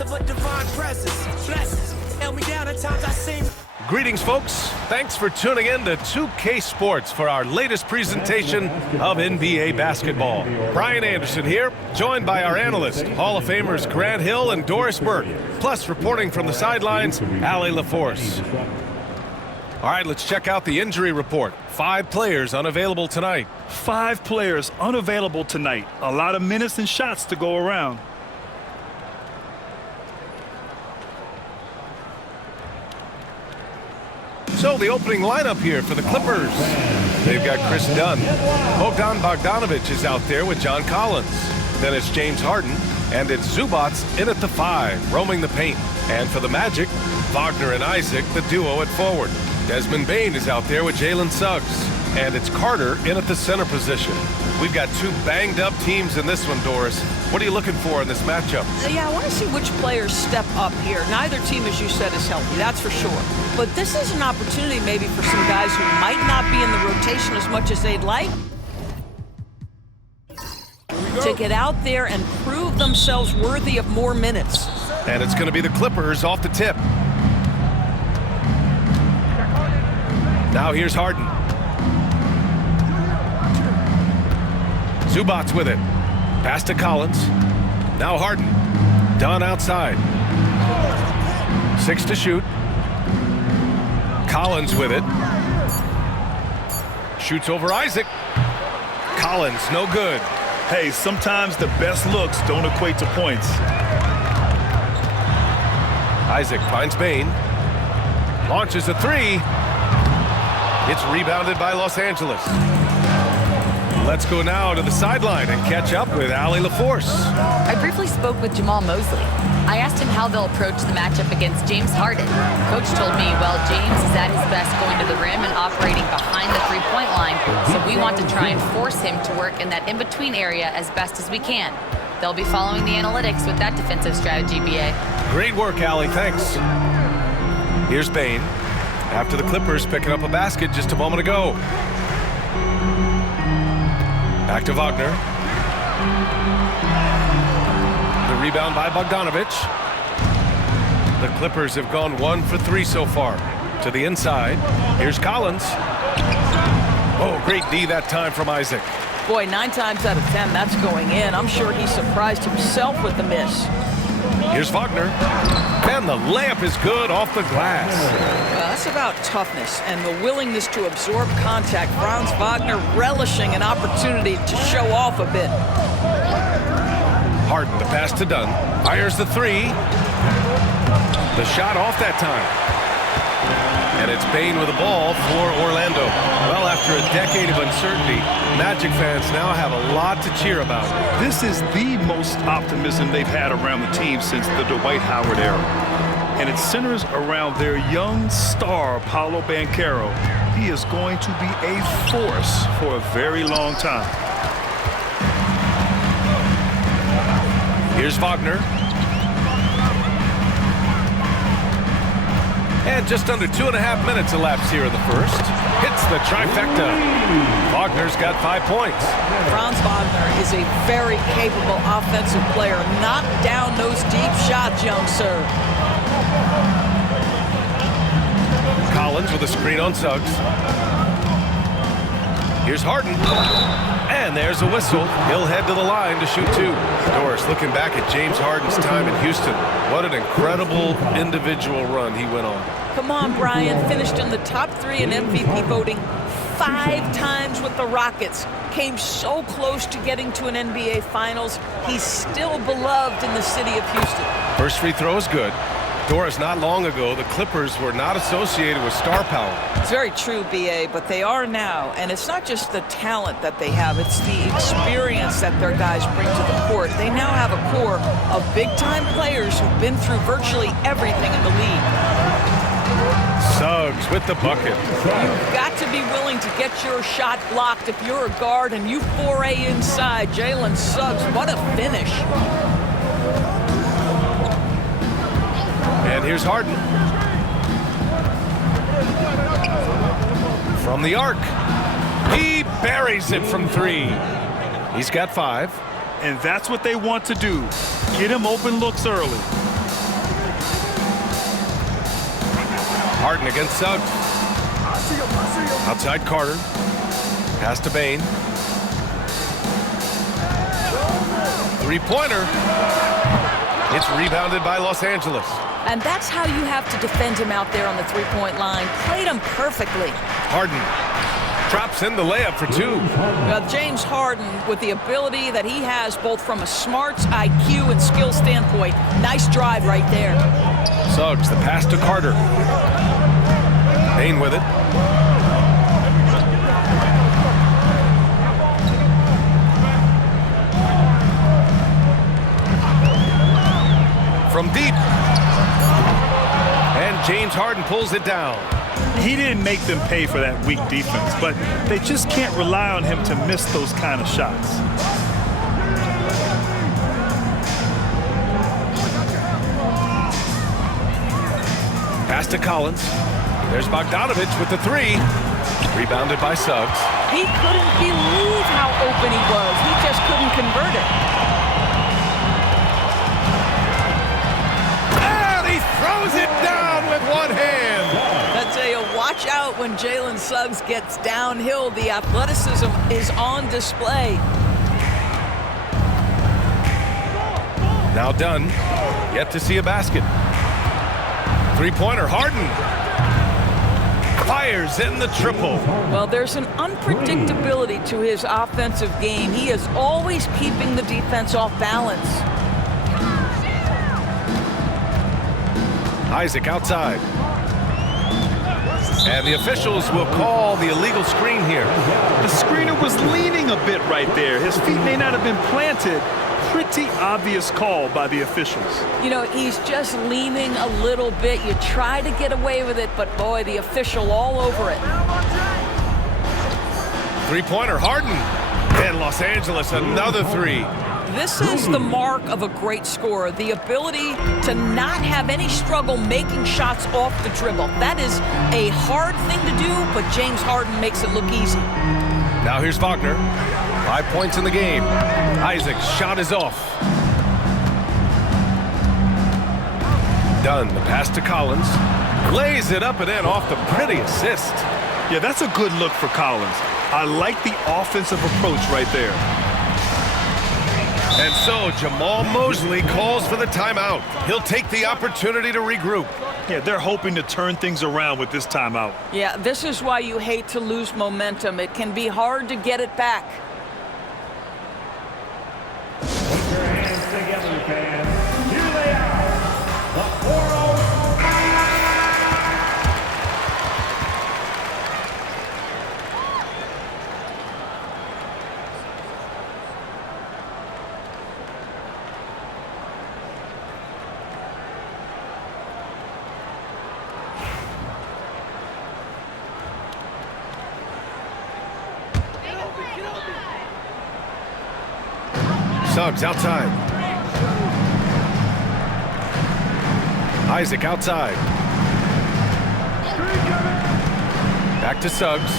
nothing but divine presence. Blessings held me down at times I seem. Greetings, folks. Thanks for tuning in to 2K Sports for our latest presentation of NBA basketball. Brian Anderson here, joined by our analysts, Hall of Famers Grant Hill and Doris Burke, plus reporting from the sidelines, Allie LaForce. All right, let's check out the injury report. 5 players unavailable tonight. 5 players unavailable tonight. A lot of minutes and shots to go around. So the opening lineup here for the Clippers. They've got Chris Dunn. Bogdan Bogdanovic is out there with John Collins. Then it's James Harden, and it's Zubac in at the 5, roaming the paint. And for the Magic, Wagner and Isaac, the duo at forward. Desmond Bane is out there with Jalen Suggs. And it's Carter in at the center position. We've got 2 banged-up teams in this one, Doris. What are you looking for in this matchup? Yeah, I want to see which players step up here. Neither team, as you said, is healthy, that's for sure. But this is an opportunity maybe for some guys who might not be in the rotation as much as they'd like to get out there and prove themselves worthy of more minutes. And it's going to be the Clippers off the tip. Now here's Harden. Zubac with it. Pass to Collins. Now Harden. Dunn outside. 6 to shoot. Collins with it. Shoots over Isaac. Collins, no good. Hey, sometimes the best looks don't equate to points. Isaac finds Bane. Launches a 3. It's rebounded by Los Angeles. Let's go now to the sideline and catch up with Allie LaForce. I briefly spoke with Jamal Mosley. I asked him how they'll approach the matchup against James Harden. Coach told me, well, James is at his best going to the rim and operating behind the three-point line, so we want to try and force him to work in that in-between area as best as we can. They'll be following the analytics with that defensive strategy, BA. Great work, Allie. Thanks. Here's Bane. After the Clippers picking up a basket just a moment ago. Back to Wagner. The rebound by Bogdanovic. The Clippers have gone 1 for 3 so far. To the inside. Here's Collins. Oh, great D that time from Isaac. Boy, 9 times out of 10, that's going in. I'm sure he surprised himself with the miss. Here's Wagner. And the layup is good off the glass. That's about toughness and the willingness to absorb contact. Franz Wagner relishing an opportunity to show off a bit. Harden, the pass to Dunn. Fires the 3. The shot off that time. And it's Bane with the ball for Orlando. Well, after a decade of uncertainty, Magic fans now have a lot to cheer about. This is the most optimism they've had around the team since the Dwight Howard era. And it centers around their young star, Paolo Banchero. He is going to be a force for a very long time. Here's Wagner. And just under 2.5 minutes elapsed here in the first. Hits the trifecta. Wagner's got 5 points. Franz Wagner is a very capable offensive player. Knock down those deep shots, young sir. Collins with a screen on Suggs. Here's Harden. And there's a whistle. He'll head to the line to shoot 2. Doris, looking back at James Harden's time in Houston, what an incredible individual run he went on. Come on, Brian. Finished in the top 3 in MVP voting 5 times with the Rockets. Came so close to getting to an NBA Finals. He's still beloved in the city of Houston. First free throw is good. Doris, not long ago, the Clippers were not associated with star power. It's very true, BA, but they are now. And it's not just the talent that they have, it's the experience that their guys bring to the court. They now have a core of big-time players who've been through virtually everything in the league. Suggs with the bucket. You've got to be willing to get your shot blocked if you're a guard and you foray inside. Jalen Suggs, what a finish. And here's Harden. From the arc. He buries it from 3. He's got 5. And that's what they want to do. Get him open looks early. Harden against Suggs. Outside Carter. Pass to Bane. Three-pointer. It's rebounded by Los Angeles. And that's how you have to defend him out there on the three-point line. Played him perfectly. Harden drops in the layup for two. Well, James Harden, with the ability that he has both from a smarts, IQ, and skill standpoint, nice drive right there. Suggs, the pass to Carter. Bane with it. From deep. And James Harden pulls it down. He didn't make them pay for that weak defense, but they just can't rely on him to miss those kind of shots. Pass to Collins. There's Bogdanovich with the three. Rebounded by Suggs. He couldn't believe how open he was. He just couldn't convert it. And he throws it down with one hand. I'd say watch out when Jalen Suggs gets downhill. The athleticism is on display. Now done. Yet to see a basket. Three-pointer, Harden. Fires in the triple. Well, there's an unpredictability to his offensive game. He is always keeping the defense off balance. Isaac outside. And the officials will call the illegal screen here. The screener was leaning a bit right there. His feet may not have been planted. Pretty obvious call by the officials. You know, he's just leaning a little bit. You try to get away with it, but boy, the official all over it. Three-pointer, Harden. And Los Angeles, another three. This is the mark of a great scorer, the ability to not have any struggle making shots off the dribble. That is a hard thing to do, but James Harden makes it look easy. Now here's Wagner. 5 points in the game. Isaac's shot is off. Dunn, the pass to Collins. Lays it up and in off the pretty assist. Yeah, that's a good look for Collins. I like the offensive approach right there. And so Jamal Mosley calls for the timeout. He'll take the opportunity to regroup. Yeah, they're hoping to turn things around with this timeout. Yeah, this is why you hate to lose momentum. It can be hard to get it back. Put your hands together, fans. Here they are, the 4-0. Suggs outside. Isaac outside. Back to Suggs.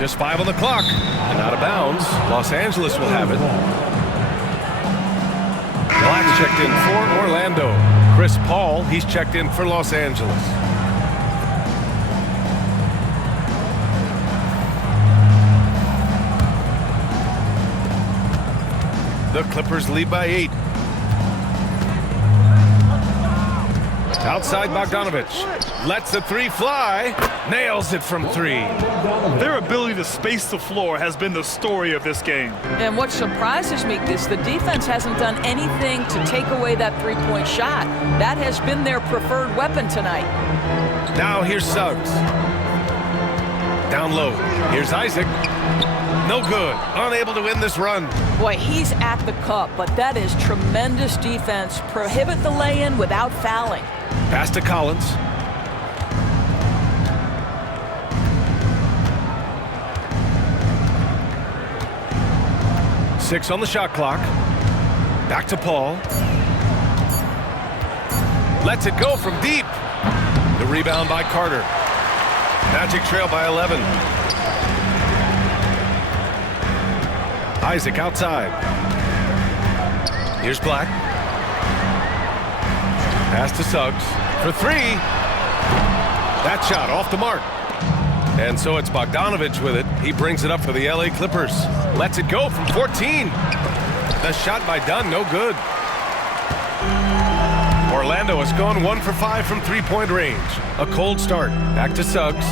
Just 5 on the clock. And out of bounds. Los Angeles will have it. Black checked in for Orlando. Chris Paul, he's checked in for Los Angeles. The Clippers lead by 8. Outside Bogdanovich. Lets the three fly. Nails it from 3. Their ability to space the floor has been the story of this game. And what surprises me is the defense hasn't done anything to take away that three-point shot. That has been their preferred weapon tonight. Now here's Suggs. Down low. Here's Isaac. No good. Unable to win this run. Boy, he's at the cup, but that is tremendous defense. Prohibit the lay-in without fouling. Pass to Collins. Six on the shot clock. Back to Paul. Lets it go from deep. The rebound by Carter. Magic trail by 11. Isaac outside. Here's Black. Pass to Suggs for three. That shot off the mark. And so it's Bogdanovich with it. He brings it up for the LA Clippers. Lets it go from 14. The shot by Dunn, no good. Orlando has gone 1 for 5 from three-point range. A cold start. Back to Suggs.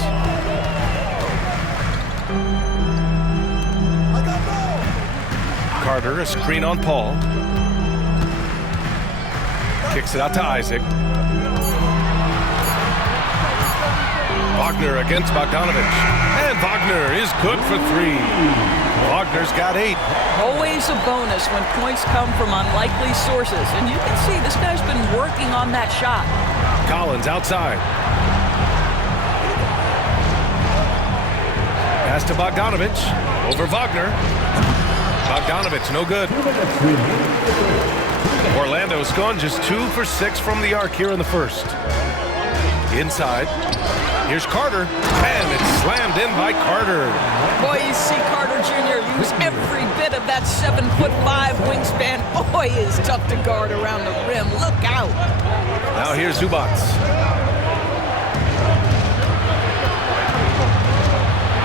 Carter, a screen on Paul. Kicks it out to Isaac. Wagner against Bogdanovich. And Wagner is good for three. Wagner's got 8. Always a bonus when points come from unlikely sources. And you can see this guy's been working on that shot. Collins outside. Pass to Bogdanovich. Over Wagner. Bogdanovich, no good. Orlando's gone just 2 for 6 from the arc here in the first. Inside. Here's Carter. And it's slammed in by Carter. Boy, you see Carter Jr. use every bit of that 7'5" wingspan. Boy, is tough to guard around the rim. Look out. Now here's Zubac.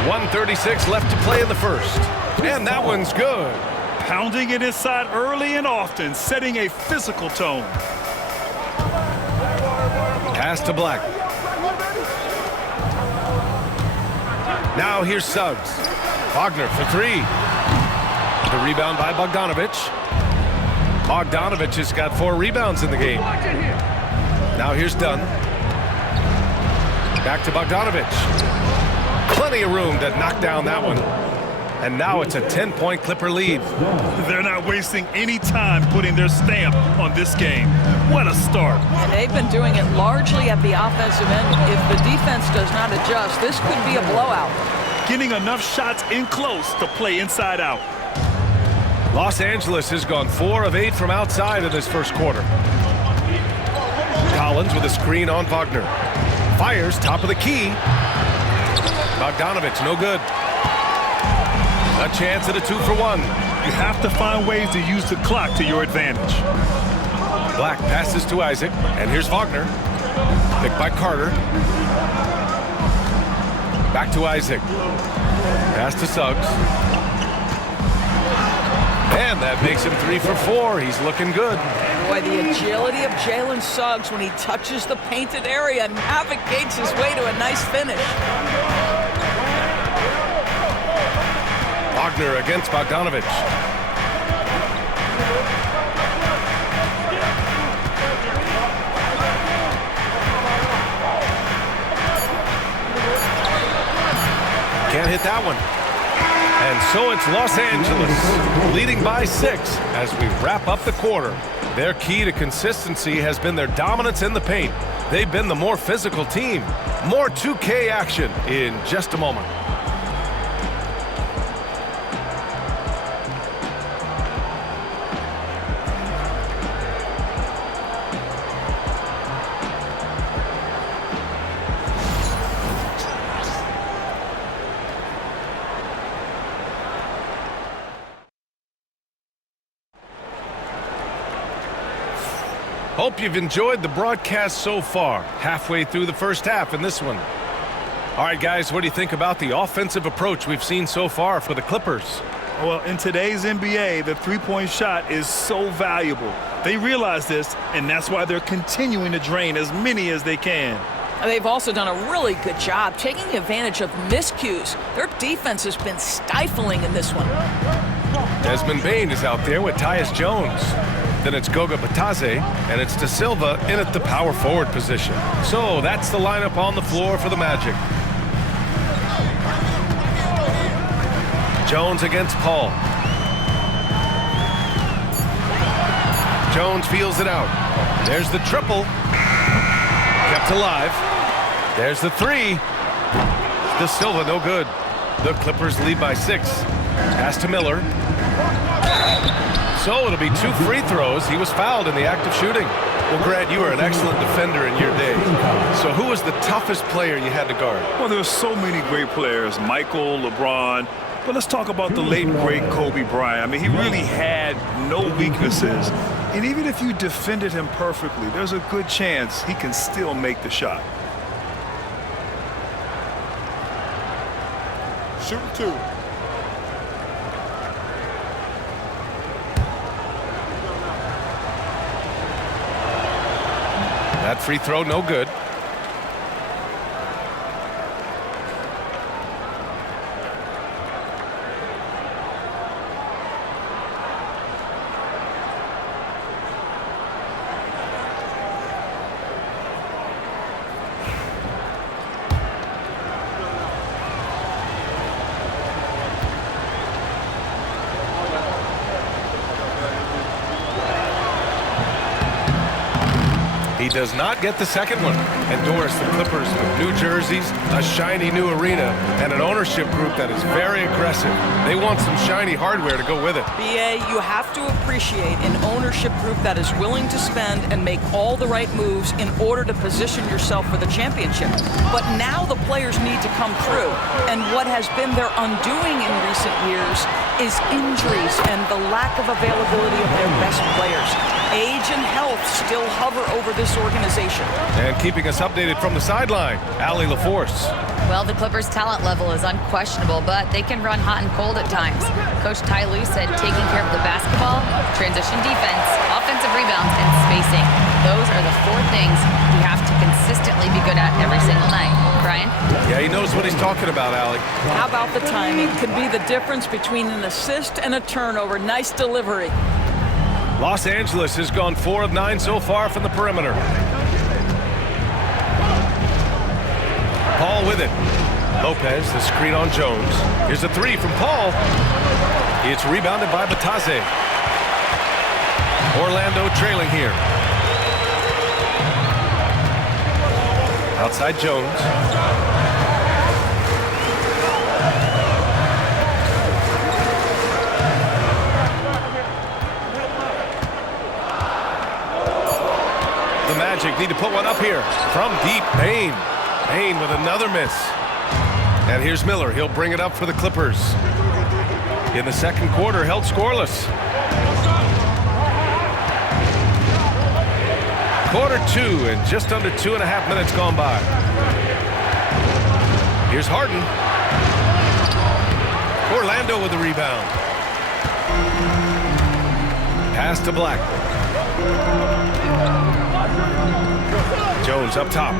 1:36 left to play in the first. And that one's good. Pounding it inside early and often, setting a physical tone. Pass to Black. Now here's Suggs. Wagner for three. The rebound by Bogdanovich. Bogdanovich has got 4 rebounds in the game. Now here's Dunn. Back to Bogdanovich. Plenty of room to knock down that one. And now it's a 10-point Clipper lead. They're not wasting any time putting their stamp on this game. What a start. And they've been doing it largely at the offensive end. If the defense does not adjust, this could be a blowout. Getting enough shots in close to play inside out. Los Angeles has gone 4 of 8 from outside in this first quarter. Collins with a screen on Wagner. Fires top of the key. Bogdanovich, no good. A chance at a 2 for 1. You have to find ways to use the clock to your advantage. Black passes to Isaac, and here's Wagner. Picked by Carter. Back to Isaac. Pass to Suggs. And that makes him 3 for 4. He's looking good. Boy, the agility of Jalen Suggs when he touches the painted area navigates his way to a nice finish. Wagner against Bogdanovich. Can't hit that one. And so it's Los Angeles leading by 6 as we wrap up the quarter. Their key to consistency has been their dominance in the paint. They've been the more physical team. More 2K action in just a moment. Hope you've enjoyed the broadcast so far. Halfway through the first half in this one. All right, guys, what do you think about the offensive approach we've seen so far for the Clippers? Well, in today's NBA, the three-point shot is so valuable. They realize this, and that's why they're continuing to drain as many as they can. They've also done a really good job taking advantage of miscues. Their defense has been stifling in this one. Desmond Bane is out there with Tyus Jones. Then it's Goga Batadze, and it's De Silva in at the power forward position. So that's the lineup on the floor for the Magic. Jones against Paul. Jones feels it out. There's the triple. Kept alive. There's the 3. De Silva, no good. The Clippers lead by 6. Pass to Miller. So it'll be 2 free throws. He was fouled in the act of shooting. Well, Grant, you were an excellent defender in your day. So who was the toughest player you had to guard? Well, there were so many great players, Michael, LeBron. But let's talk about the late, great Kobe Bryant. I mean, he really had no weaknesses. And even if you defended him perfectly, there's a good chance he can still make the shot. Shoot 2. That free throw, no good. He does not get the second one. And Doris, the Clippers with new jerseys, a shiny new arena, and an ownership group that is very aggressive. They want some shiny hardware to go with it. BA, you have to appreciate an ownership group that is willing to spend and make all the right moves in order to position yourself for the championship. But now the players need to come through. And what has been their undoing in recent years is injuries and the lack of availability of their best players. Age and health still hover over this organization. And keeping us updated from the sideline, Allie LaForce. Well, the Clippers' talent level is unquestionable, but they can run hot and cold at times. Coach Ty Lue said taking care of the basketball, transition defense, offensive rebounds, and spacing. Those are the 4 things we have to consistently be good at every single night. Brian? Yeah, he knows what he's talking about, Allie. How about the timing? Could be the difference between an assist and a turnover. Nice delivery. Los Angeles has gone 4 of 9 so far from the perimeter. Paul with it. Lopez, the screen on Jones. Here's a 3 from Paul. It's rebounded by Batase. Orlando trailing here. Outside Jones. The Magic need to put one up here. From deep, Payne. Payne with another miss. And here's Miller. He'll bring it up for the Clippers. In the second quarter, held scoreless. Quarter 2 and just under 2.5 minutes gone by. Here's Harden. Orlando with the rebound. Pass to Black. Jones up top.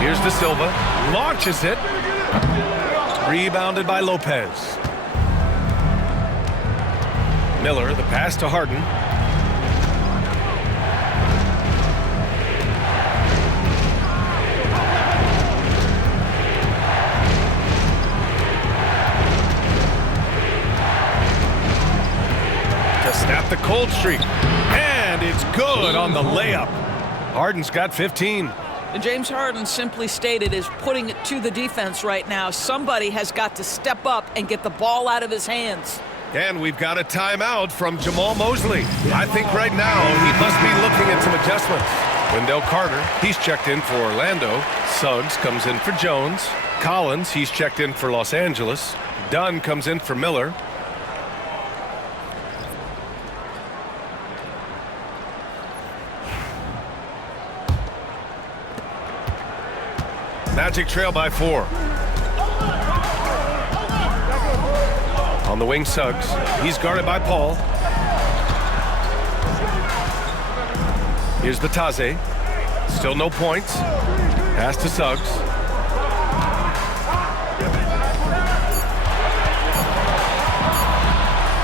Here's De Silva. Launches it. Rebounded by Lopez. Miller, the pass to Harden. Snap the cold streak. And it's good on the layup. Harden's got 15. And James Harden, simply stated, is putting it to the defense right now. Somebody has got to step up and get the ball out of his hands. And we've got a timeout from Jamal Mosley. I think right now he must be looking at some adjustments. Wendell Carter, he's checked in for Orlando. Suggs comes in for Jones. Collins, he's checked in for Los Angeles. Dunn comes in for Miller. Magic trail by 4. On the wing, Suggs. He's guarded by Paul. Here's Batase. Still no points. Pass to Suggs.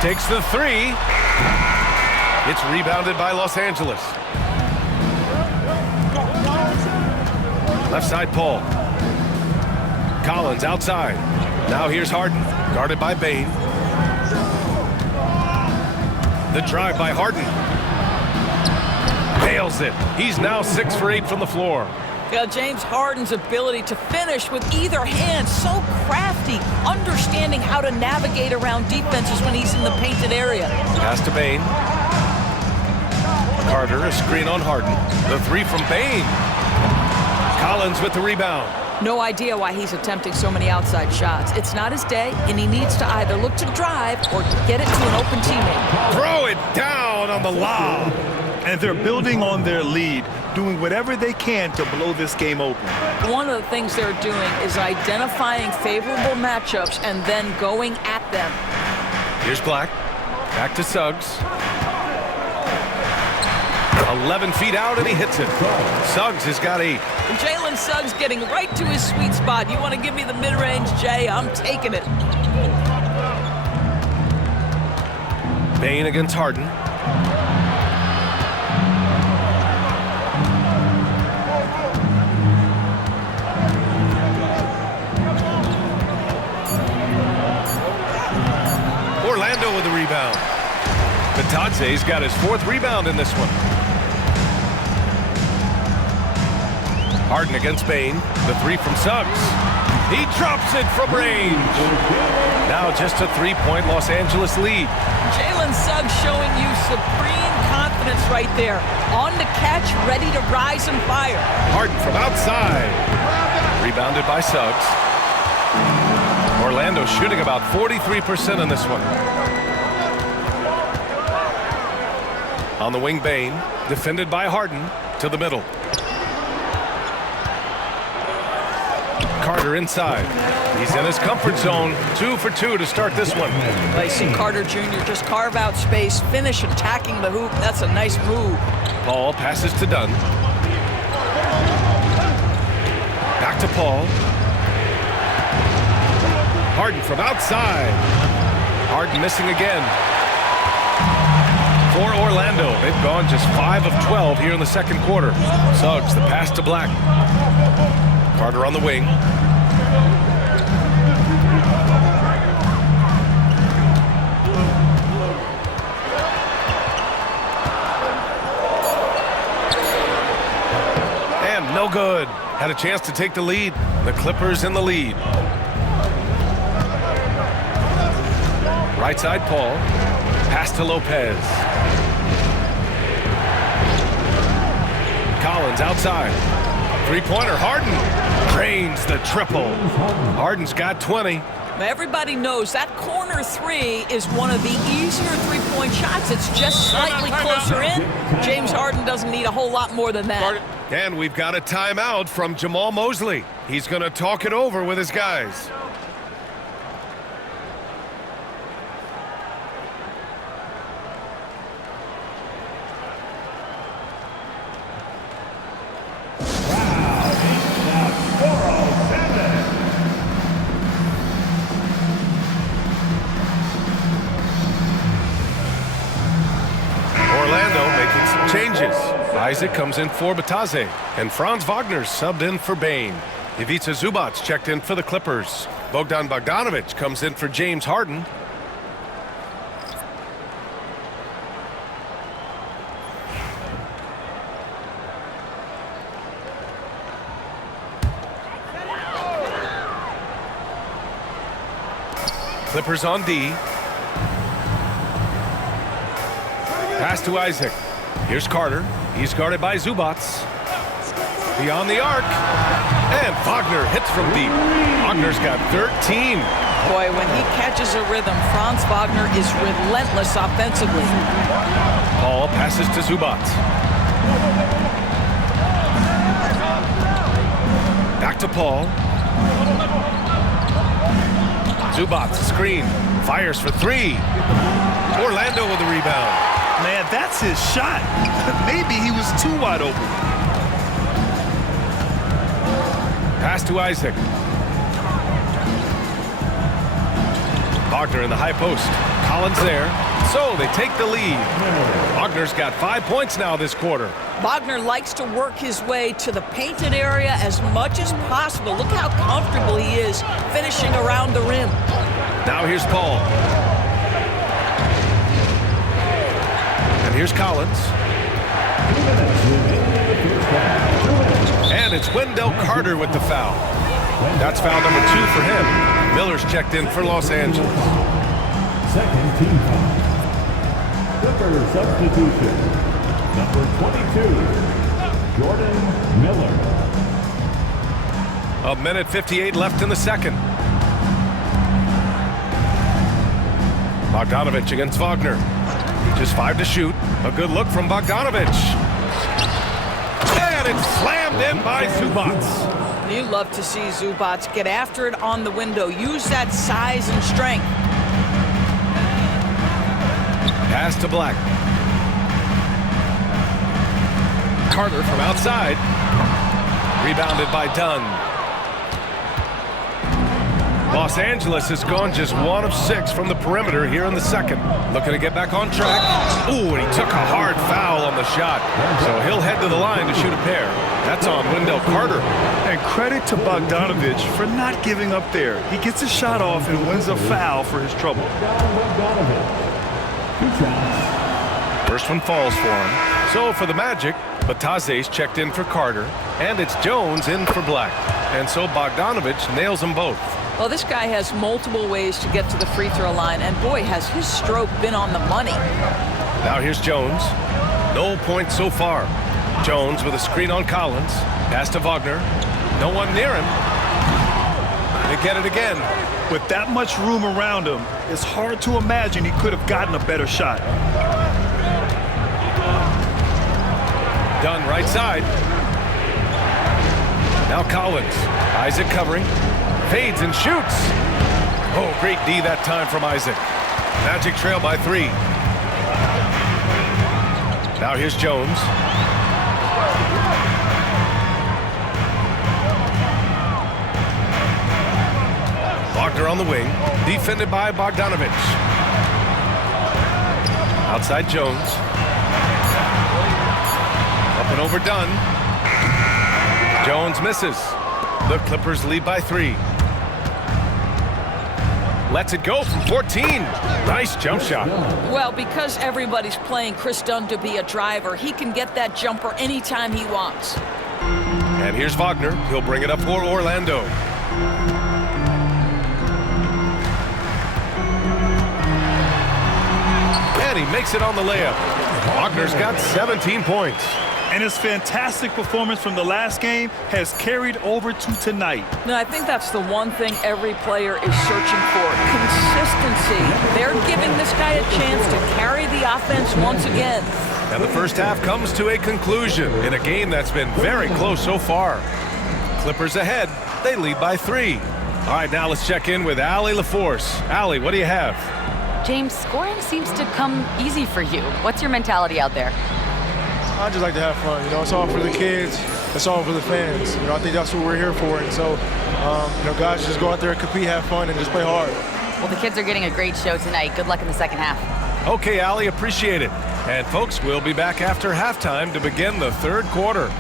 Takes the 3. It's rebounded by Los Angeles. Left side, Paul. Collins outside. Now here's Harden, guarded by Bane. The drive by Harden. Nails it. He's now 6 for 8 from the floor. Yeah, James Harden's ability to finish with either hand, so crafty, understanding how to navigate around defenses when he's in the painted area. Pass to Bane. Carter, a screen on Harden. The 3 from Bane. Collins with the rebound. No idea why he's attempting so many outside shots. It's not his day, and he needs to either look to drive or get it to an open teammate. Throw it down on the lob. And they're building on their lead, doing whatever they can to blow this game open. One of the things they're doing is identifying favorable matchups and then going at them. Here's Black. Back to Suggs. 11 feet out, and he hits it. Suggs has got 8. Jalen Suggs getting right to his sweet spot. You want to give me the mid-range, Jay? I'm taking it. Bane against Harden. Orlando with the rebound. Bitadze's got his 4th rebound in this one. Harden against Bane. The 3 from Suggs. He drops it from range. Now just a 3-point Los Angeles lead. Jalen Suggs showing you supreme confidence right there. On the catch, ready to rise and fire. Harden from outside. Rebounded by Suggs. Orlando shooting about 43% in this one. On the wing, Bane. Defended by Harden to the middle. Carter inside. He's in his comfort zone. 2 for 2 to start this one. Lacey Carter Jr. just carve out space, finish attacking the hoop. That's a nice move. Paul passes to Dunn. Back to Paul. Harden from outside. Harden missing again. For Orlando, they've gone just 5 of 12 here in the second quarter. Suggs, the pass to Black. Carter on the wing. And no good. Had a chance to take the lead. The Clippers in the lead. Right side, Paul. Pass to Lopez. Collins outside. Three-pointer, Harden drains the triple. Harden's got 20. Everybody knows that corner 3 is one of the easier three-point shots. It's just slightly closer in. James Harden doesn't need a whole lot more than that. And we've got a timeout from Jamal Mosley. He's going to talk it over with his guys. Isaac comes in for Bitadze, and Franz Wagner's subbed in for Bane. Ivica Zubac checked in for the Clippers. Bogdan Bogdanovic comes in for James Harden. Clippers on D. Pass to Isaac. Here's Carter. He's guarded by Zubac. Beyond the arc. And Wagner hits from deep. Wagner's got 13. Boy, when he catches a rhythm, Franz Wagner is relentless offensively. Paul passes to Zubac. Back to Paul. Zubac, screen. Fires for 3. Orlando with the rebound. Man, that's his shot. Maybe he was too wide open. Pass to Isaac. Wagner in the high post. Collins there. So they take the lead. Wagner's got 5 points now this quarter. Wagner likes to work his way to the painted area as much as possible. Look how comfortable he is finishing around the rim. Now here's Paul. And here's Collins. And it's Wendell Carter with the foul. That's foul number 2 for him. Miller's checked in for Los Angeles. Second team foul. Clipper substitution. Number 22, Jordan Miller. A minute 58 left in the second. Bogdanovich against Wagner. Just 5 to shoot. A good look from Bogdanovich. And it's slammed in by Zubac. You love to see Zubac get after it on the window. Use that size and strength. Pass to Black. Carter from outside. Rebounded by Dunn. Los Angeles has gone just 1 of 6 from the perimeter here in the second. Looking to get back on track. Ooh, and he took a hard foul on the shot. So he'll head to the line to shoot a pair. That's on Wendell Carter. And credit to Bogdanovich for not giving up there. He gets a shot off and wins a foul for his trouble. First one falls for him. So for the Magic, Batase's checked in for Carter, and it's Jones in for Black. And so Bogdanovich nails them both. Well, this guy has multiple ways to get to the free throw line, and boy, has his stroke been on the money. Now here's Jones. No points so far. Jones with a screen on Collins. Pass to Wagner. No one near him. They get it again. With that much room around him, it's hard to imagine he could have gotten a better shot. Dunn right side. Now Collins. Isaac covering. Fades and shoots. Oh, great D that time from Isaac. Magic trail by 3. Now here's Jones. Wagner on the wing. Defended by Bogdanovich. Outside Jones. Up and over Dunn. Jones misses. The Clippers lead by 3. Lets it go from 14. Nice jump shot. Well, because everybody's playing Chris Dunn to be a driver, he can get that jumper anytime he wants. And here's Wagner. He'll bring it up for Orlando. And he makes it on the layup. Wagner's got 17 points. And his fantastic performance from the last game has carried over to tonight. No, I think that's the one thing every player is searching for. Consistency. They're giving this guy a chance to carry the offense once again. And the first half comes to a conclusion in a game that's been very close so far. Clippers ahead. They lead by 3. All right, now let's check in with Allie LaForce. Allie, what do you have? James, scoring seems to come easy for you. What's your mentality out there? I just like to have fun. You know, it's all for the kids. It's all for the fans. You know, I think that's what we're here for. And so, you know, guys, just go out there and compete, have fun, and just play hard. Well, the kids are getting a great show tonight. Good luck in the second half. Okay, Allie, appreciate it. And folks, we'll be back after halftime to begin the third quarter.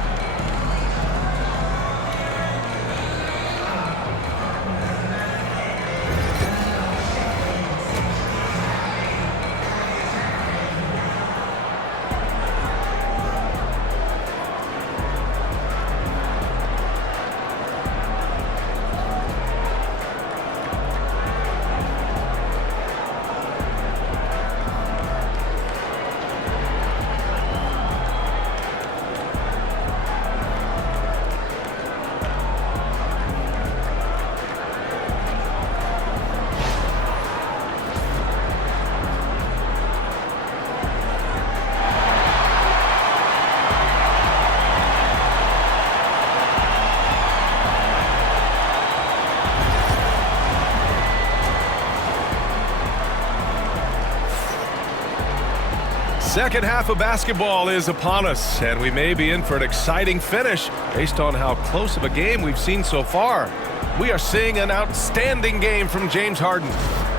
Second half of basketball is upon us, and we may be in for an exciting finish based on how close of a game we've seen so far. We are seeing an outstanding game from James Harden.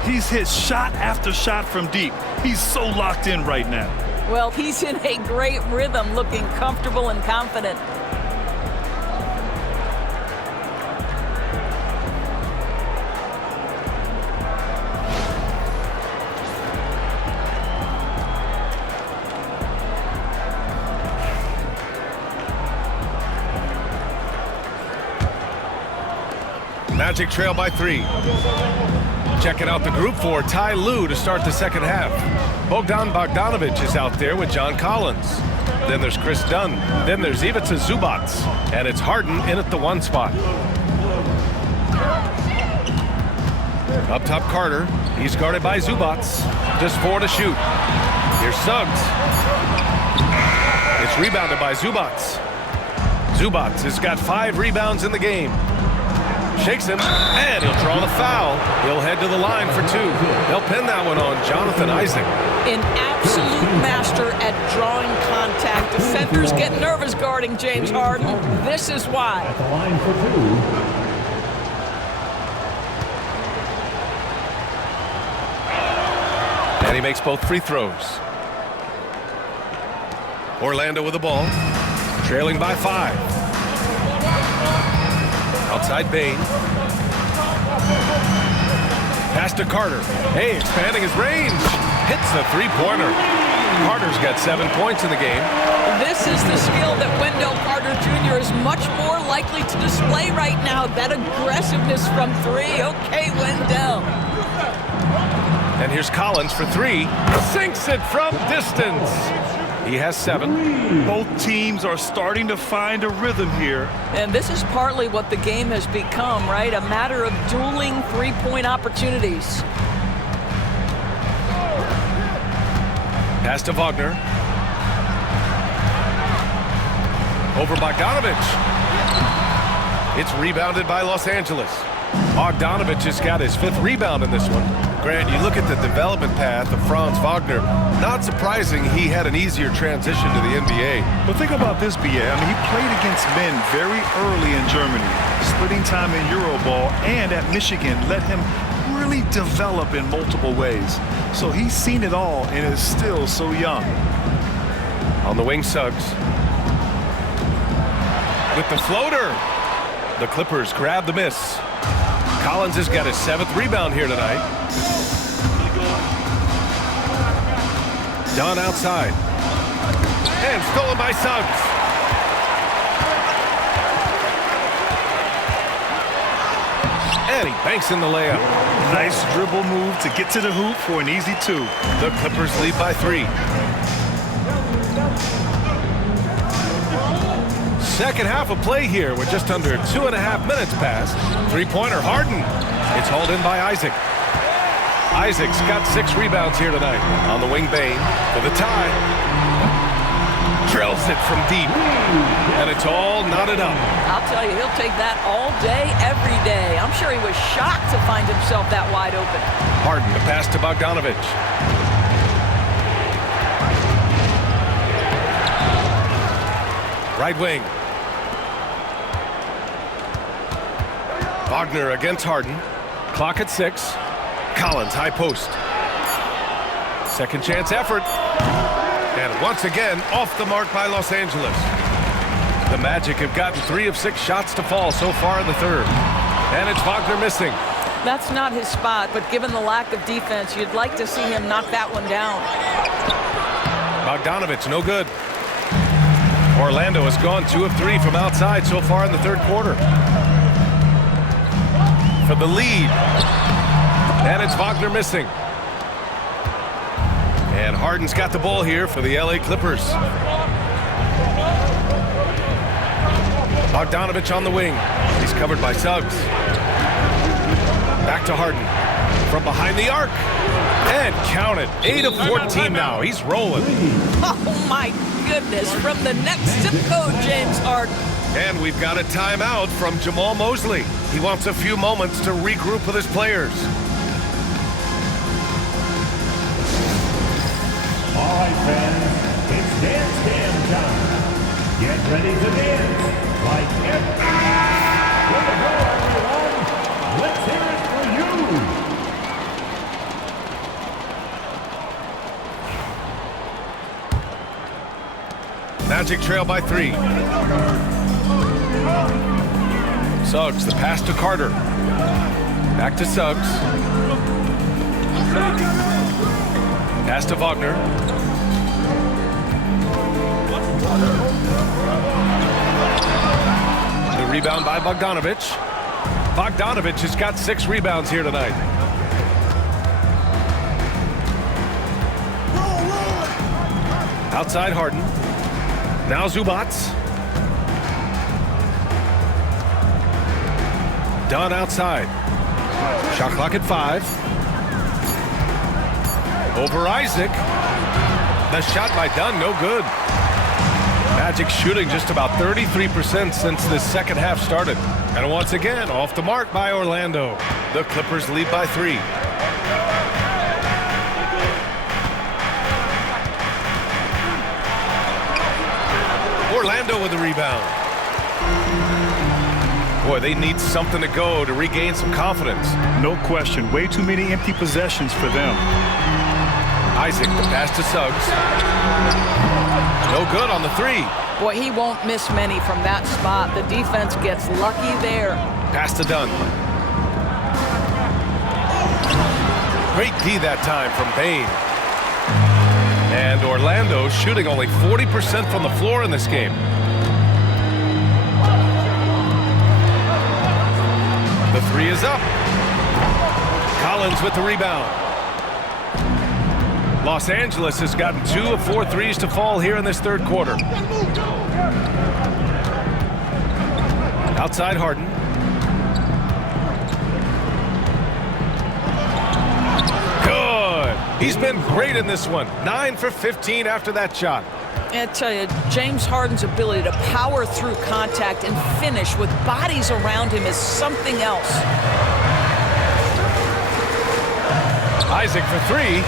He's hit shot after shot from deep. He's so locked in right now. Well, he's in a great rhythm, looking comfortable and confident. Magic trail by 3. Checking out the group for Ty Lue to start the second half. Bogdan Bogdanovich is out there with John Collins. Then there's Chris Dunn. Then there's Ivica Zubac. And it's Harden in at the 1 spot. Up top, Carter. He's guarded by Zubats. Just 4 to shoot. Here's Suggs. It's rebounded by Zubats. Zubats has got 5 rebounds in the game. Shakes him, and he'll draw the foul. He'll head to the line for 2. They'll pin that one on Jonathan Isaac. An absolute master at drawing contact. Defenders get nervous guarding James Harden. This is why. At the line for 2. And he makes both free throws. Orlando with the ball, trailing by 5. Outside Bane. Pass to Carter. Hey, expanding his range. Hits the three-pointer. Carter's got 7 points in the game. This is the skill that Wendell Carter Jr. is much more likely to display right now. That aggressiveness from 3. Okay, Wendell. And here's Collins for 3. Sinks it from distance. He has 7. Both teams are starting to find a rhythm here. And this is partly what the game has become, right? A matter of dueling three-point opportunities. Pass to Wagner. Over Bogdanovich. It's rebounded by Los Angeles. Bogdanovich has got his 5th rebound in this one. Grant, you look at the development path of Franz Wagner. Not surprising he had an easier transition to the NBA. But think about this, B.A. I mean, he played against men very early in Germany, splitting time in Euroball, and at Michigan let him really develop in multiple ways. So he's seen it all and is still so young. On the wing, Suggs. With the floater. The Clippers grab the miss. Collins has got his 7th rebound here tonight. Dunn outside. And stolen by Suggs. And he banks in the layup. Nice dribble move to get to the hoop for an easy 2. The Clippers lead by 3. Second half of play here with just under 2.5 minutes passed. Three-pointer, Harden. It's hauled in by Isaac. Isaac's got 6 rebounds here tonight. On the wing, Bane for the tie. Drills it from deep. And it's all knotted up. I'll tell you, he'll take that all day, every day. I'm sure he was shocked to find himself that wide open. Harden, the pass to Bogdanovich. Right wing. Wagner against Harden. Clock at 6. Collins, high post. Second chance effort. And once again, off the mark by Los Angeles. The Magic have gotten 3 of 6 shots to fall so far in the third. And it's Wagner missing. That's not his spot, but given the lack of defense, you'd like to see him knock that one down. Bogdanovich, no good. Orlando has gone 2 of 3 from outside so far in the third quarter. For the lead. And it's Wagner missing. And Harden's got the ball here for the LA Clippers. Bogdanovich on the wing. He's covered by Suggs. Back to Harden. From behind the arc. And count it. 8 of 14 now. He's rolling. Oh, my goodness. From the next zip code, James Harden. And we've got a timeout from Jamal Mosley. He wants a few moments to regroup with his players. All right, fans, it's dance cam time. Get ready to dance like everyone. Way to go, everyone. Let's hear it for you. Magic trail by 3. Suggs, the pass to Carter. Back to Suggs. Pass to Wagner. The rebound by Bogdanovich. Bogdanovich has got 6 rebounds here tonight. Outside Harden. Now Zubats. Dunn outside. Shot clock at 5. Over Isaac. The shot by Dunn, no good. Magic shooting just about 33% since the second half started. And once again, off the mark by Orlando. The Clippers lead by 3. Orlando with the rebound. Boy, they need something to go to regain some confidence. No question. Way too many empty possessions for them. Isaac, the pass to Suggs. No good on the 3. Boy, he won't miss many from that spot. The defense gets lucky there. Pass to Dunn. Great D that time from Bane. And Orlando shooting only 40% from the floor in this game. The 3 is up. Collins with the rebound. Los Angeles has gotten 2 of 4 threes to fall here in this third quarter. Outside Harden. Good. He's been great in this one. 9 for 15 after that shot. I tell you, James Harden's ability to power through contact and finish with bodies around him is something else. Isaac for 3.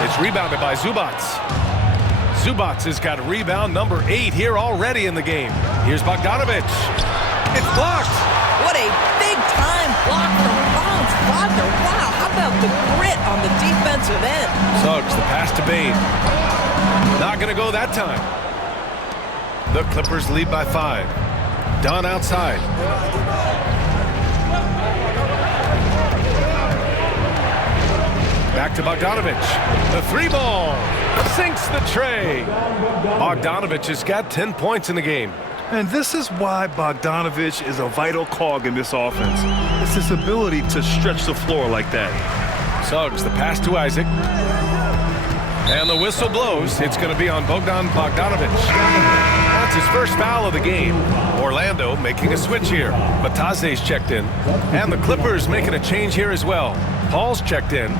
It's rebounded by Zubac. Zubac has got rebound number 8 here already in the game. Here's Bogdanovic. It's blocked. What a big-time block from Franz Wagner. Wow, how about the grit on the defensive end? Suggs, the pass to Bane. Not going to go that time. The Clippers lead by 5. Dunn outside. Back to Bogdanovic. The 3 ball sinks the tray. Bogdanovic has got 10 points in the game. And this is why Bogdanovic is a vital cog in this offense. It's his ability to stretch the floor like that. Suggs, the pass to Isaac. And the whistle blows. It's going to be on Bogdan Bogdanovic. That's his first foul of the game. Orlando making a switch here. Batase's checked in. And the Clippers making a change here as well. Paul's checked in.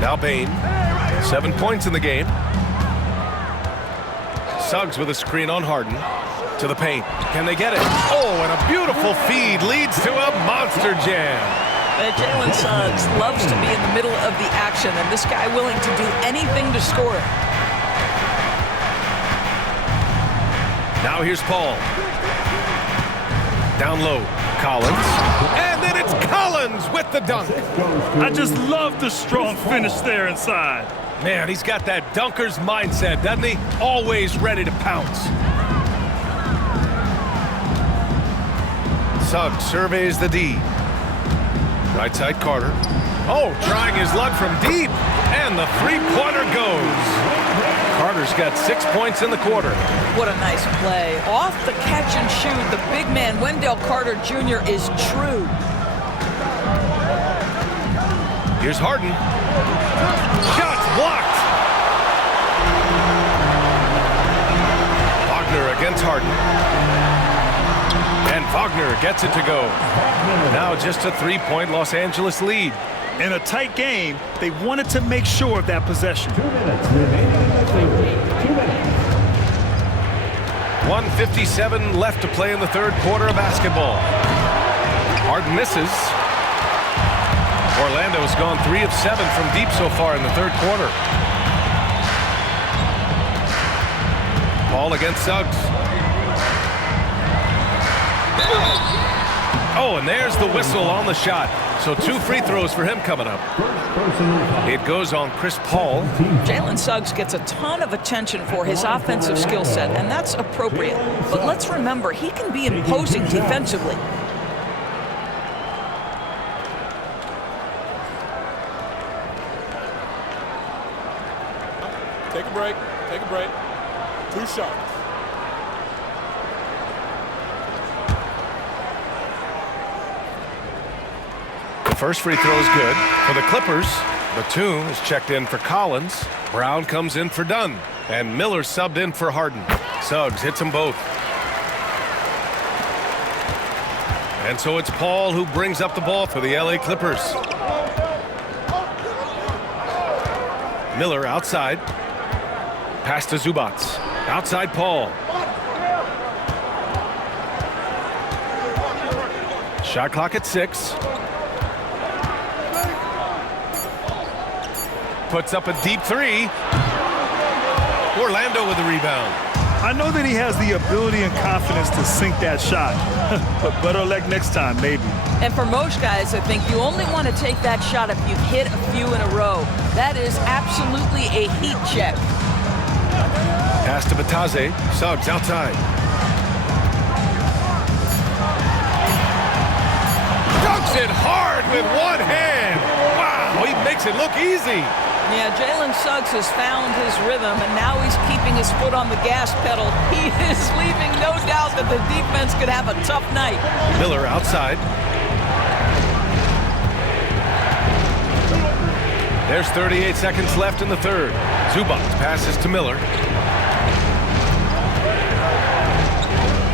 Now Bane, 7 points in the game. Suggs with a screen on Harden. To the paint. Can they get it? Oh, and a beautiful feed leads to a monster jam. Jalen Suggs loves to be in the middle of the action, and this guy willing to do anything to score it. Now here's Paul. Down low, Collins. And then it's Collins with the dunk. I just love the strong finish there inside. Man, he's got that dunker's mindset, doesn't he? Always ready to pounce. Suggs surveys the D. Right side Carter. Oh, trying his luck from deep. And the three-pointer goes. Carter's got 6 points in the quarter. What a nice play. Off the catch and shoot, the big man, Wendell Carter Jr. is true. Here's Harden. Shots blocked. Wagner against Harden. And Wagner gets it to go. Now just a 3-point Los Angeles lead. In a tight game, they wanted to make sure of that possession. 2 minutes remaining in the third. 2 minutes. 1:57 left to play in the third quarter of basketball. Harden misses. Orlando's gone 3 of 7 from deep so far in the third quarter. Ball against Suggs. Oh, and there's the whistle on the shot. So 2 free throws for him coming up. It goes on Chris Paul. Jalen Suggs gets a ton of attention for his offensive skill set, and that's appropriate. But let's remember, he can be imposing defensively. Take a break. Take a break. 2 shots. First free throw is good for the Clippers. Batum is checked in for Collins. Brown comes in for Dunn. And Miller subbed in for Harden. Suggs hits them both. And so it's Paul who brings up the ball for the LA Clippers. Miller outside. Pass to Zubac. Outside Paul. Shot clock at 6. Puts up a deep 3. Orlando with the rebound. I know that he has the ability and confidence to sink that shot, but better luck next time, maybe. And for most guys, I think you only want to take that shot if you've hit a few in a row. That is absolutely a heat check. Pass to Batadze. Suggs outside. Dunks it hard with one hand. Wow, he makes it look easy. Yeah, Jalen Suggs has found his rhythm, and now he's keeping his foot on the gas pedal. He is leaving no doubt that the defense could have a tough night. Miller outside. There's 38 seconds left in the third. Zubac passes to Miller.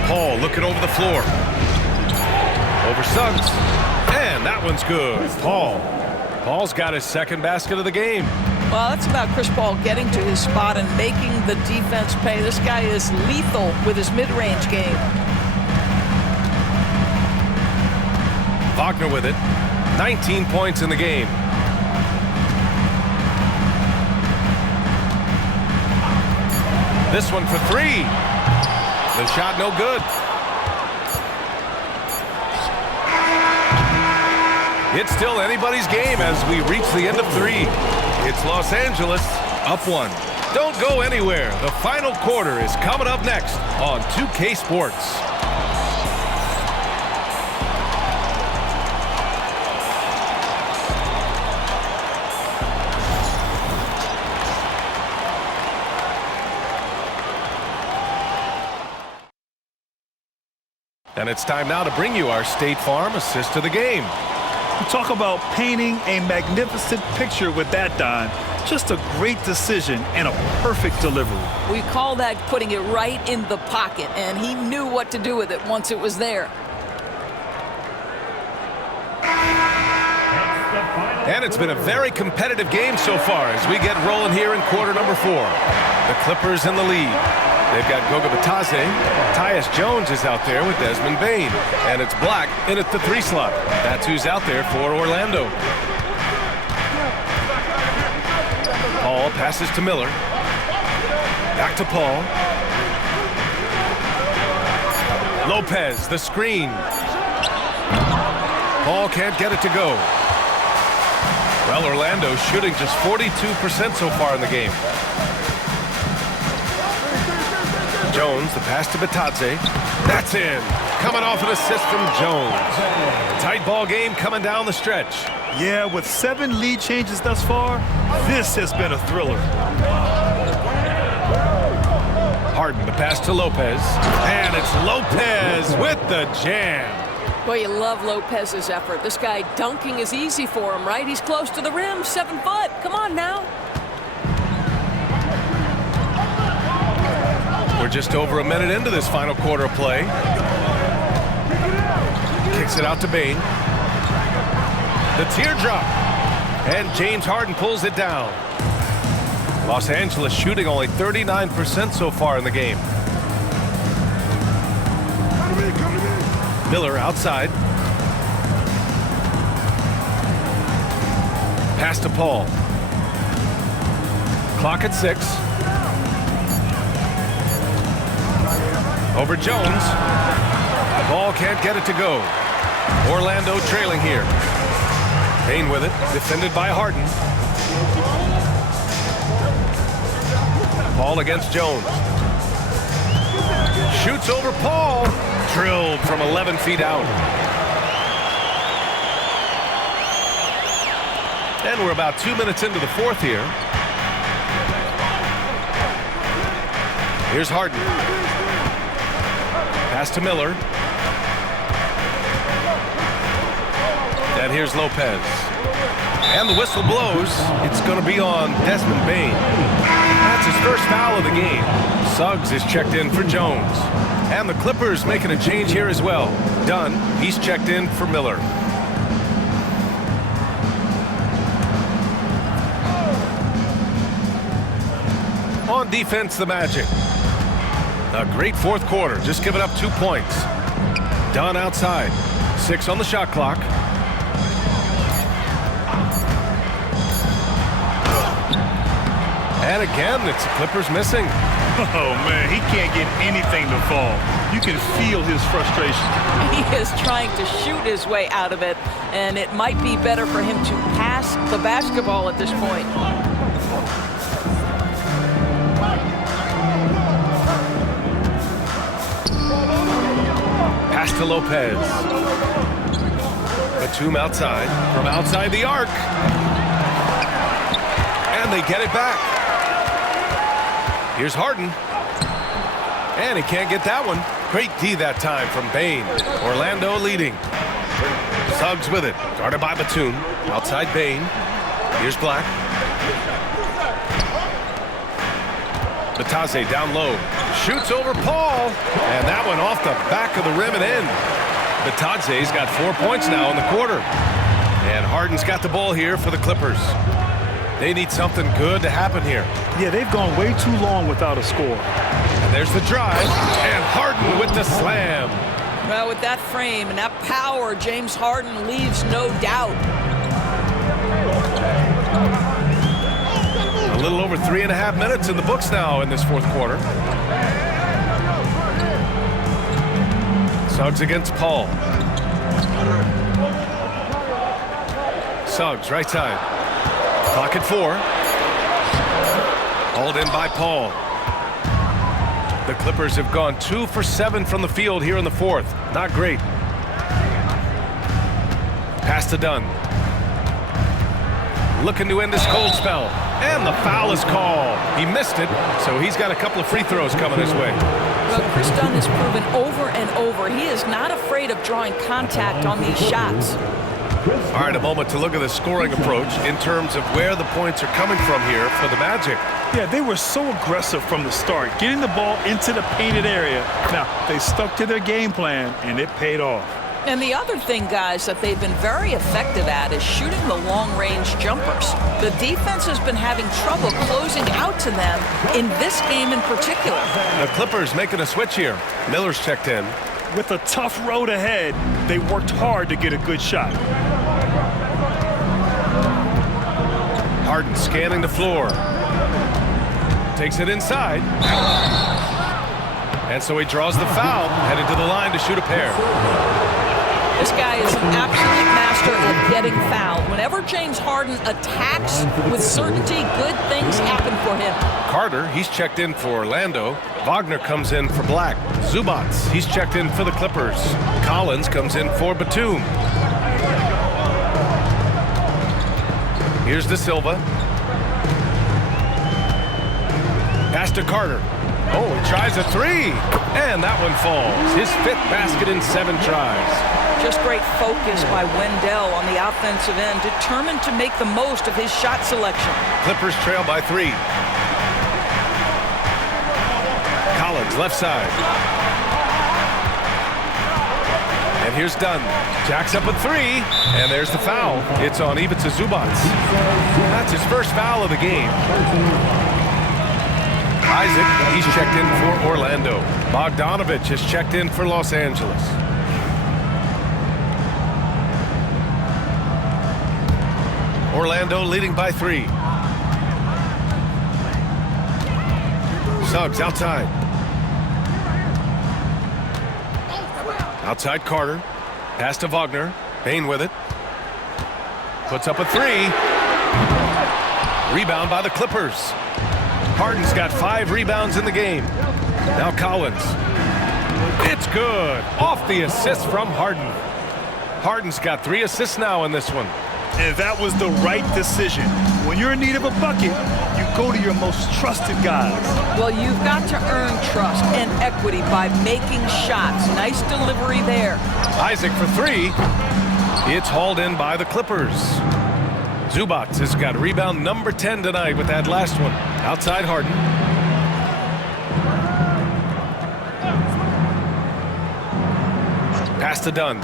Paul looking over the floor. Over Suggs. And that one's good. Paul's got his second basket of the game. Well, that's about Chris Paul getting to his spot and making the defense pay. This guy is lethal with his mid-range game. Wagner with it. 19 points in the game. This one for 3. The shot no good. It's still anybody's game as we reach the end of 3. It's Los Angeles up 1. Don't go anywhere. The final quarter is coming up next on 2K Sports. And it's time now to bring you our State Farm assist of the game. Talk about painting a magnificent picture with that, Don. Just a great decision and a perfect delivery. We call that putting it right in the pocket, and he knew what to do with it once it was there. And it's been a very competitive game so far as we get rolling here in quarter number 4. The Clippers in the lead. They've got Goga Batadze. Tyus Jones is out there with Desmond Bane. And it's Black in at the 3 slot. That's who's out there for Orlando. Paul passes to Miller. Back to Paul. Lopez, the screen. Paul can't get it to go. Well, Orlando shooting just 42% so far in the game. Jones, the pass to Batadze. That's in. Coming off an assist from Jones. Tight ball game coming down the stretch. Yeah, with 7 lead changes thus far, this has been a thriller. Harden, the pass to Lopez. And it's Lopez with the jam. Well, you love Lopez's effort. This guy dunking is easy for him, right? He's close to the rim, 7 foot. Come on now. We're just over a minute into this final quarter of play. Kicks it out to Bane. The teardrop. And James Harden pulls it down. Los Angeles shooting only 39% so far in the game. Miller outside. Pass to Paul. Clock at 6. Over Jones. Ball can't get it to go. Orlando trailing here. Bane with it. Defended by Harden. Paul against Jones. Shoots over Paul. Drilled from 11 feet out. And we're about 2 minutes into the fourth here. Here's Harden. Pass to Miller. And here's Lopez. And the whistle blows. It's going to be on Desmond Bane. That's his first foul of the game. Suggs is checked in for Jones. And the Clippers making a change here as well. Dunn, he's checked in for Miller. On defense, the Magic. A great fourth quarter, just giving up 2 points. Dunn outside. 6 on the shot clock. And again, it's the Clippers missing. Oh, man, he can't get anything to fall. You can feel his frustration. He is trying to shoot his way out of it, and it might be better for him to pass the basketball at this point. Pass to Lopez. Batum outside, from outside the arc. And they get it back. Here's Harden. And he can't get that one. Great D that time from Bane. Orlando leading. Suggs with it. Guarded by Batum. Outside Bane. Here's Black. Batase down low. Shoots over Paul. And that one off the back of the rim and in. Batase's got 4 points now in the quarter. And Harden's got the ball here for the Clippers. They need something good to happen here. Yeah, they've gone way too long without a score. And there's the drive. And Harden with the slam. Well, with that frame and that power, James Harden leaves no doubt. A little over 3.5 minutes in the books now in this fourth quarter. Suggs against Paul. Suggs, right side. Clock at 4. Hauled in by Paul. The Clippers have gone 2 for 7 from the field here in the fourth. Not great. Pass to Dunn. Looking to end this cold spell. And the foul is called. He missed it, so he's got a couple of free throws coming his way. Well, Chris Dunn has proven over and over he is not afraid of drawing contact on these shots. All right, a moment to look at the scoring approach in terms of where the points are coming from here for the Magic. Yeah, they were so aggressive from the start, getting the ball into the painted area. Now, they stuck to their game plan, and it paid off. And the other thing, guys, that they've been very effective at is shooting the long-range jumpers. The defense has been having trouble closing out to them in this game in particular. The Clippers making a switch here. Miller's checked in. With a tough road ahead, they worked hard to get a good shot. Harden scanning the floor. Takes it inside. And so he draws the foul, headed to the line to shoot a pair. This guy is an absolute master at getting fouled. Whenever James Harden attacks with certainty, good things happen for him. Carter, he's checked in for Orlando. Wagner comes in for Black. Zubats, he's checked in for the Clippers. Collins comes in for Batum. Here's De Silva. Pass to Carter. Oh, he tries a three. And that one falls. His 5th basket in 7 tries. Just great focus by Wendell on the offensive end, determined to make the most of his shot selection. Clippers trail by 3. Collins, left side. And here's Dunn. Jacks up a 3. And there's the foul. It's on Ivica Zubats. That's his first foul of the game. Isaac, he's checked in for Orlando. Bogdanovich has checked in for Los Angeles. Orlando leading by 3. Suggs outside. Outside Carter. Pass to Wagner. Bane with it. Puts up a 3. Rebound by the Clippers. Harden's got 5 rebounds in the game. Now Collins. It's good. Off the assist from Harden. Harden's got 3 assists now in this one. And that was the right decision. When you're in need of a bucket, you go to your most trusted guys. Well, you've got to earn trust and equity by making shots. Nice delivery there. Isaac for 3. It's hauled in by the Clippers. Zubac has got rebound number 10 tonight with that last one. Outside Harden. Pass to Dunn.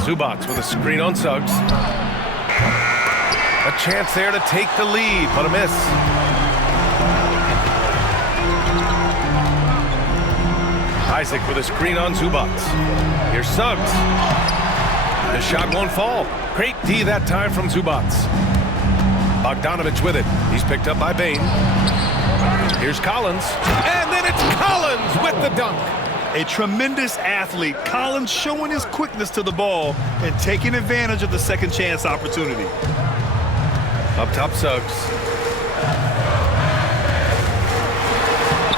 Zubac with a screen on Suggs. A chance there to take the lead, but a miss. Isaac with a screen on Zubac. Here's Suggs. The shot won't fall. Great D that time from Zubac. Bogdanovich with it. He's picked up by Bane. Here's Collins. And then it's Collins with the dunk. A tremendous athlete. Collins showing his quickness to the ball and taking advantage of the second chance opportunity. Up top, Suggs.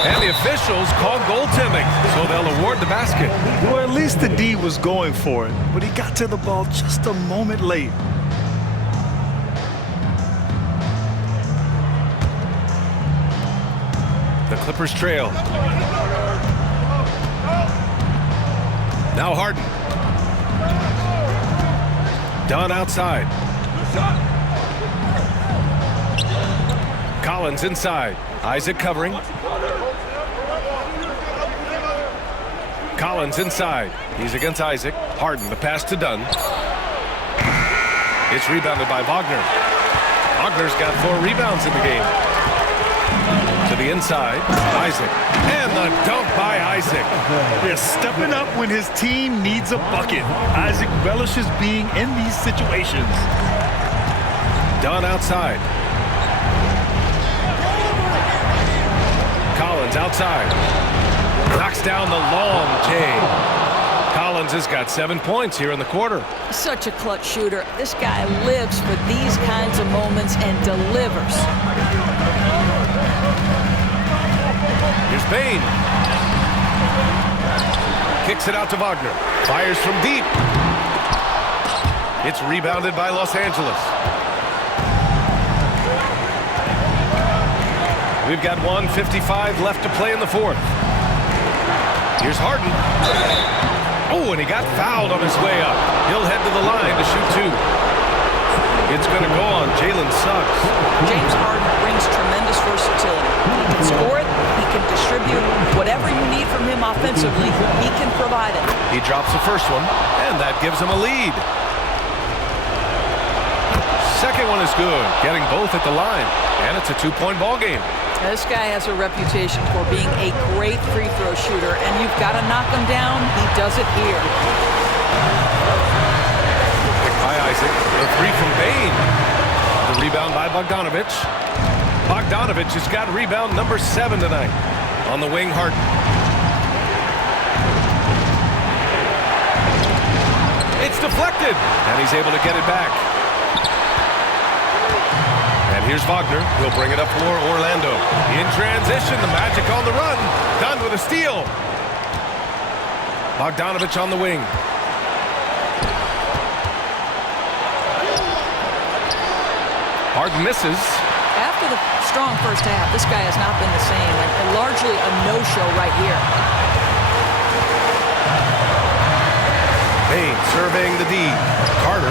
And the officials call goaltending, so they'll award the basket. Well, at least the D was going for it, but he got to the ball just a moment late. The Clippers trail. Now Harden. Dunn outside. Collins inside. Isaac covering. Collins inside. He's against Isaac. Harden, the pass to Dunn. It's rebounded by Wagner. Wagner's got 4 rebounds in the game. To the inside, Isaac. And the dunk by Isaac. They're stepping up when his team needs a bucket. Isaac relishes being in these situations. Dunn outside. Collins outside. Knocks down the long J. Collins has got 7 points here in the quarter. Such a clutch shooter. This guy lives for these kinds of moments and delivers. Here's Bane. Kicks it out to Wagner. Fires from deep. It's rebounded by Los Angeles. We've got 1:55 left to play in the fourth. Here's Harden. Oh, and he got fouled on his way up. He'll head to the line to shoot 2. It's going to go on Jalen Suggs. James Harden brings tremendous versatility. He can score it, he can distribute. Whatever you need from him offensively, he can provide it. He drops the first one, and that gives him a lead. Second one is good, getting both at the line, and it's a 2-point ball game. This guy has a reputation for being a great free throw shooter, and you've got to knock him down. He does it here. Picked by Isaac. The 3 from Bane. The rebound by Bogdanovich. Bogdanovich has got rebound number 7 tonight. On the wing, Harden. It's deflected, and he's able to get it back. Here's Wagner. He'll bring it up for Orlando. In transition, the Magic on the run. Dunn with a steal. Bogdanovich on the wing. Harden misses. After the strong first half, this guy has not been the same, and largely a no-show right here. Bane surveying the D. Carter.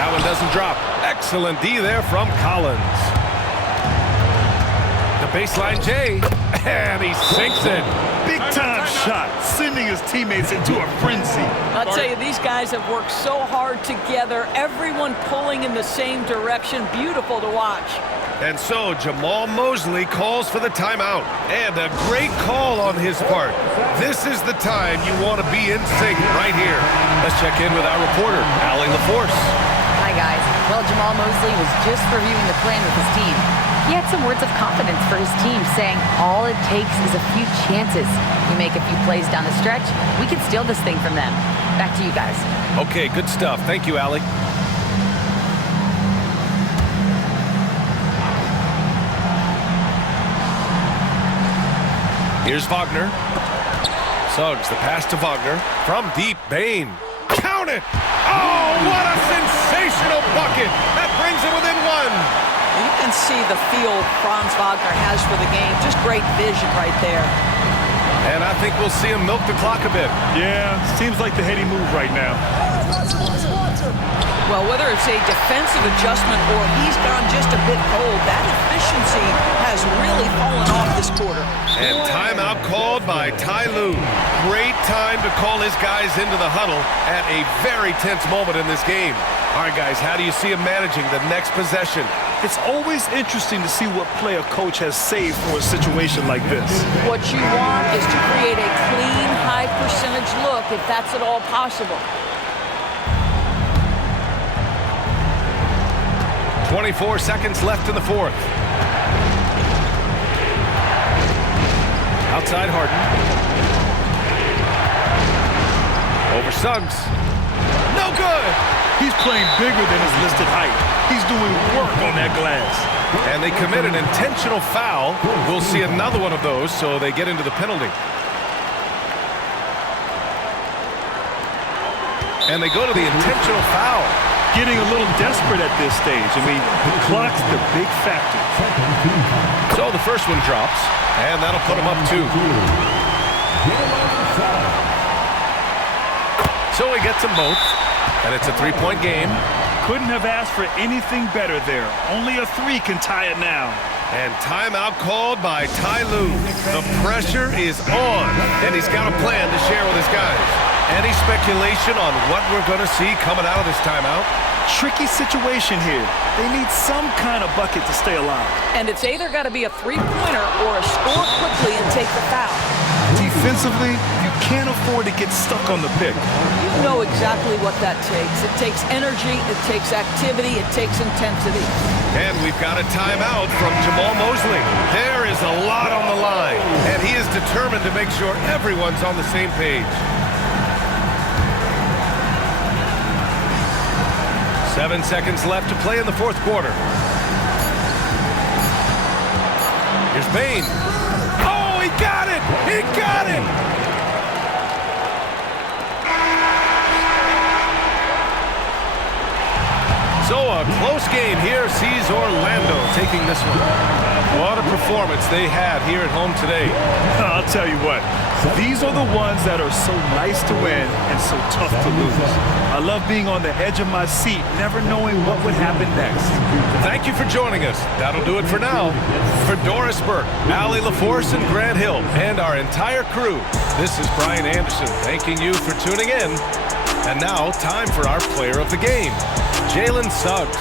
That one doesn't drop. Excellent D there from Collins. The baseline J, and he sinks it. Big time shot, sending his teammates into a frenzy. I'll tell you, these guys have worked so hard together, everyone pulling in the same direction. Beautiful to watch. And so Jamal Mosley calls for the timeout, and a great call on his part. This is the time you want to be in sync right here. Let's check in with our reporter, Allie LaForce. Hi, guys. Well, Jamal Mosley was just reviewing the plan with his team. He had some words of confidence for his team, saying all it takes is a few chances. We make a few plays down the stretch, we can steal this thing from them. Back to you guys. Okay, good stuff. Thank you, Allie. Here's Wagner. Suggs, the pass to Wagner. From deep, Bane. Count it! Oh, what a sensational bucket! That brings him within 1. You can see the feel Franz Wagner has for the game. Just great vision right there. And I think we'll see him milk the clock a bit. Yeah, seems like the heady move right now. Well, whether it's a defensive adjustment or he's gone just a bit cold, that efficiency has really fallen off this quarter. And timeout called by Ty Lue. Great time to call his guys into the huddle at a very tense moment in this game. All right, guys, how do you see him managing the next possession? It's always interesting to see what play a coach has saved for a situation like this. What you want is to create a clean, high-percentage look, if that's at all possible. 24 seconds left in the fourth. Outside Harden. Over Suggs. No good! He's playing bigger than his listed height. He's doing work on that glass. And they commit an intentional foul. We'll see another one of those, so they get into the penalty. And they go to the intentional foul. Getting a little desperate at this stage. I mean, the clock's the big factor. So the first one drops, and that'll put him up 2. So he gets them both, and it's a 3-point game. Couldn't have asked for anything better there. Only a 3 can tie it now. And timeout called by Ty Lue. The pressure is on, and he's got a plan to share with his guys. Any speculation on what we're going to see coming out of this timeout? Tricky situation here. They need some kind of bucket to stay alive. And it's either got to be a three-pointer or a score quickly and take the foul. Defensively, you can't afford to get stuck on the pick. You know exactly what that takes. It takes energy, it takes activity, it takes intensity. And we've got a timeout from Jamal Mosley. There is a lot on the line, and he is determined to make sure everyone's on the same page. 7 seconds left to play in the fourth quarter. Here's Bane. Oh, he got it! He got it! So a close game here sees Orlando taking this one. What a performance they had here at home today. I'll tell you what, these are the ones that are so nice to win and so tough to lose. I love being on the edge of my seat, never knowing what would happen next. Thank you for joining us. That'll do it for now. For Doris Burke, Allie LaForce, and Grant Hill, and our entire crew, this is Brian Anderson thanking you for tuning in. And now, time for our player of the game, Jalen Suggs.